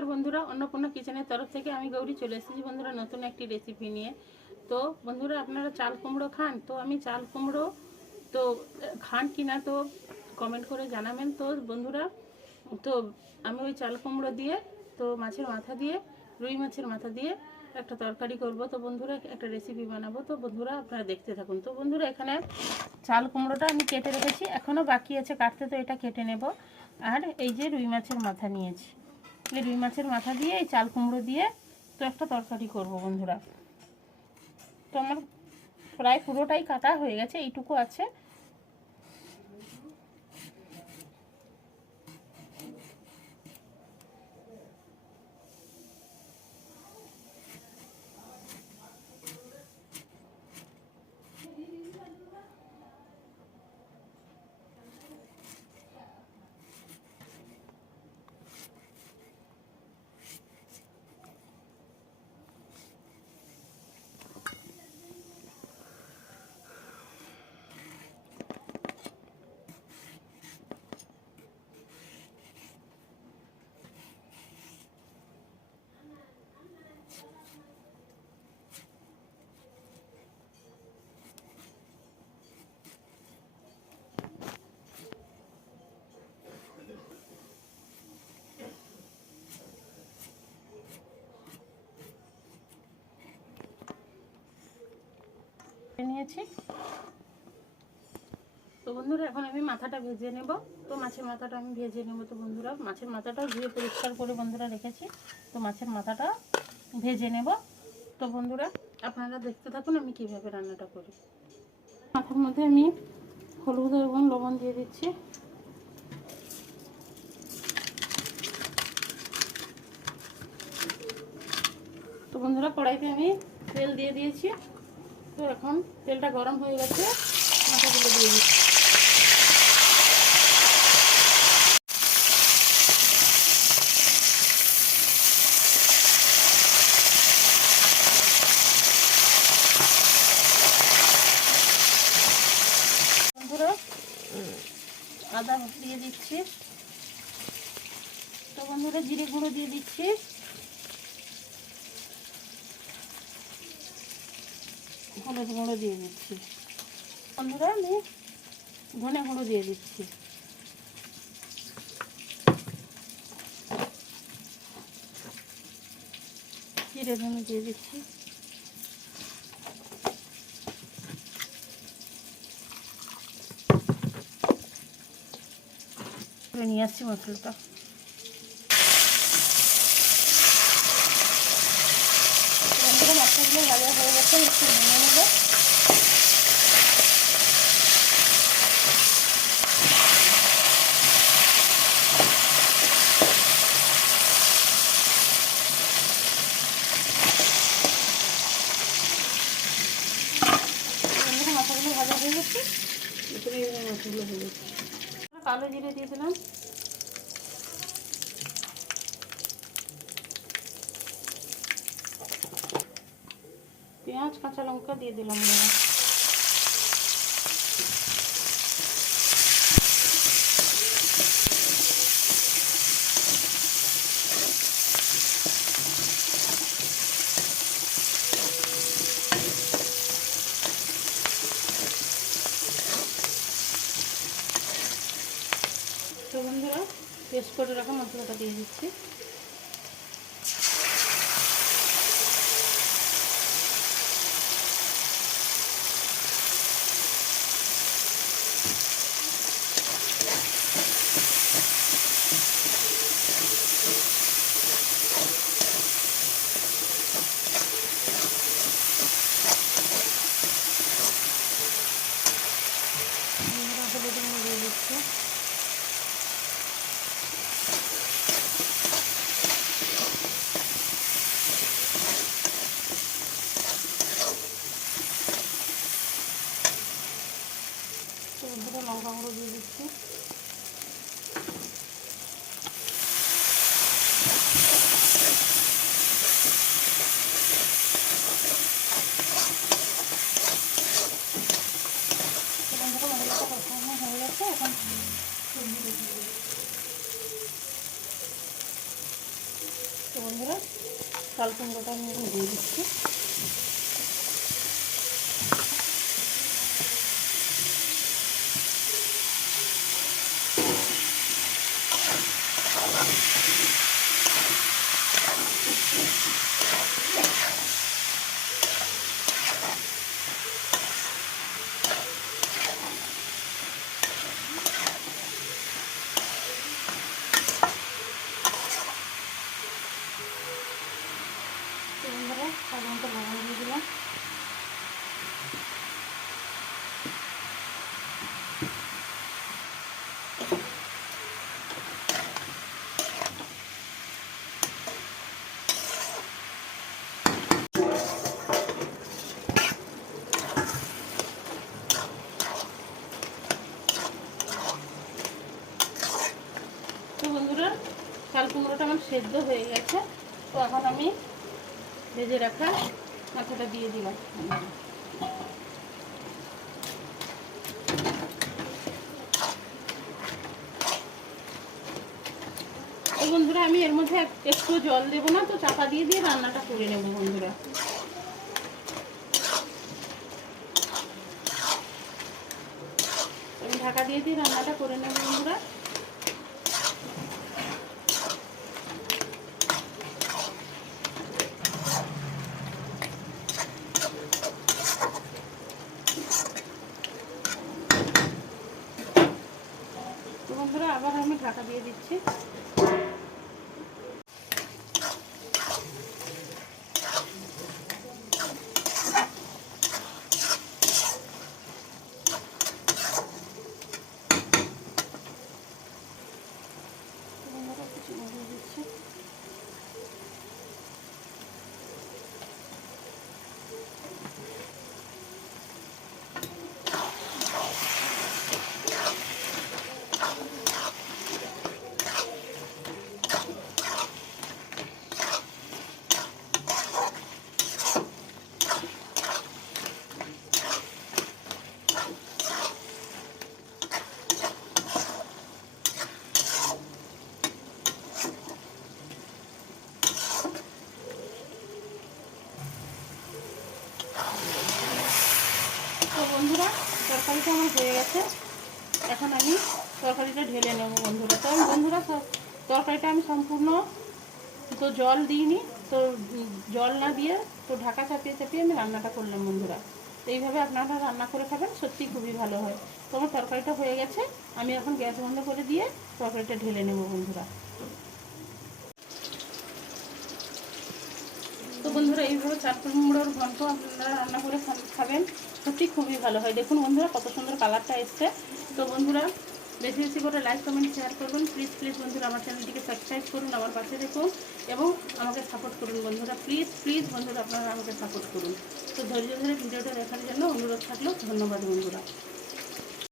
নমস্কার বন্ধুরা, অন্নপূর্ণা কিচেনের তরফ থেকে আমি গৌরী চলে এসেছি বন্ধুরা নতুন একটি রেসিপি নিয়ে। তো বন্ধুরা, আপনারা চাল কুমড়ো খান? তো আমি চাল কুমড়ো তো খান কিনা তো কমেন্ট করে জানাবেন। তো বন্ধুরা, তো আমি ওই চাল কুমড়ো দিয়ে তো মাছের মাথা দিয়ে, রুই মাছের মাথা দিয়ে একটা তরকারি করব। তো বন্ধুরা, একটা রেসিপি বানাবো। তো বন্ধুরা, আপনারা দেখতে থাকুন। তো বন্ধুরা, এখানে চাল কুমড়োটা আমি কেটে রেখেছি, এখনও বাকি আছে কাটতে, তো এটা কেটে নেব। আর এই যে রুই মাছের মাথা নিয়েছি, এই রুই মাছের মাথা দিয়ে এই চাল কুমড়ো দিয়ে তো একটা তরকারি করব বন্ধুরা। তো আমার প্রায় পুরোটাই কাটা হয়ে গেছে, এইটুকু আছে। নিয়েছি। তো বন্ধুরা, এখন আমি মাথাটা ভেজে নেব। তো মাছের মাথাটা আমি ভেজে নেব। তো বন্ধুরা, মাছের মাথাটাও ধুয়ে পরিষ্কার করে বন্ধুরা রেখেছি। তো মাছের মাথাটা ভেজে নেব। তো বন্ধুরা, আপনারা দেখতে থাকুন আমি কিভাবে রান্নাটা করি। মাথার মধ্যে আমি হলুদ এবং লবণ দিয়ে দিচ্ছি। তো বন্ধুরা, কড়াইতে আমি তেল দিয়ে দিয়েছি। তো এখন তেলটা গরম হয়ে গেছে, মাথাগুলো দিয়ে দিচ্ছি। বন্ধুরা, আদা দিয়ে দিচ্ছি। তো বন্ধুরা, জিরে গুঁড়ো দিয়ে দিচ্ছি। হলুদ গুঁড়ো দিয়ে দিচ্ছি। বন্ধুরা, আমি ধনে গুঁড়ো দিয়ে দিচ্ছি। জিরে ধনে দিয়ে দিচ্ছি। নিয়ে আসছি মশলাটা। মশলাগুলো ভাজা হয়ে গেছে, একটু ভেঙে নেবো। মশলাগুলো ভাজা হয়ে গেছে, মশলাগুলো হয়ে গেছে। কালো জিরে দিয়ে দিলাম। পেঁয়াজ কাঁচা লঙ্কা দিয়ে দিলাম। তো বন্ধুরা, পেস্ট করে রাখা মশলাটা দিয়ে দিচ্ছি। হলুদ দিয়ে দিচ্ছি। বন্ধুরা চাল কুমড়োটা আমি দিয়ে দিচ্ছি। বন্ধুরা সাধারণত লবণ দিয়ে দিলাম। তো বন্ধুরা চাল কুমড়োটা আমার সেদ্ধ হয়ে গেছে। তো এখন আমি ভেজে রাখা মাথাটা দিয়ে দিলাম। তো বন্ধুরা আমি এর মধ্যে একটু জল দেবো না, তো চাপা দিয়ে দিয়ে রান্নাটা করে নেব বন্ধুরা। আমি ঢাকা দিয়ে দিয়ে রান্নাটা করে নেব বন্ধুরা। তো বন্ধুরা আবার আমি ঢাকা দিয়ে দিচ্ছি। তো বন্ধুরা তরকারিটা আমার হয়ে গেছে। এখন আমি তরকারিটা ঢেলে নেব বন্ধুরা। তো আমি বন্ধুরা তরকারিটা আমি সম্পূর্ণ তো জল দিইনি, তো জল না দিয়ে তো ঢাকা চাপিয়ে চাপিয়ে আমি রান্নাটা করলাম বন্ধুরা। তো এইভাবে আপনারা রান্না করে খাবেন, সত্যি খুবই ভালো হয়। তো আমার তরকারিটা হয়ে গেছে, আমি এখন গ্যাস বন্ধ করে দিয়ে তরকারিটা ঢেলে নেব বন্ধুরা। তো বন্ধুরা এইভাবে চাল কুমড়োর ঘন্ট আপনারা রান্না করে খাবেন, সত্যি খুবই ভালো হয়। দেখুন বন্ধুরা কত সুন্দর কালারটা এসছে। তো বন্ধুরা বেশি বেশি করে লাইক কমেন্ট শেয়ার করবেন প্লিজ প্লিজ বন্ধুরা। আমার চ্যানেলটিকে সাবস্ক্রাইব করুন, আমার পাশে দেখুন এবং আমাকে সাপোর্ট করুন বন্ধুরা। প্লিজ প্লিজ বন্ধুরা আপনারা আমাকে সাপোর্ট করুন। তো ধৈর্য ধরে ভিডিওটা দেখার জন্য অনুরোধ থাকলো। ধন্যবাদ বন্ধুরা।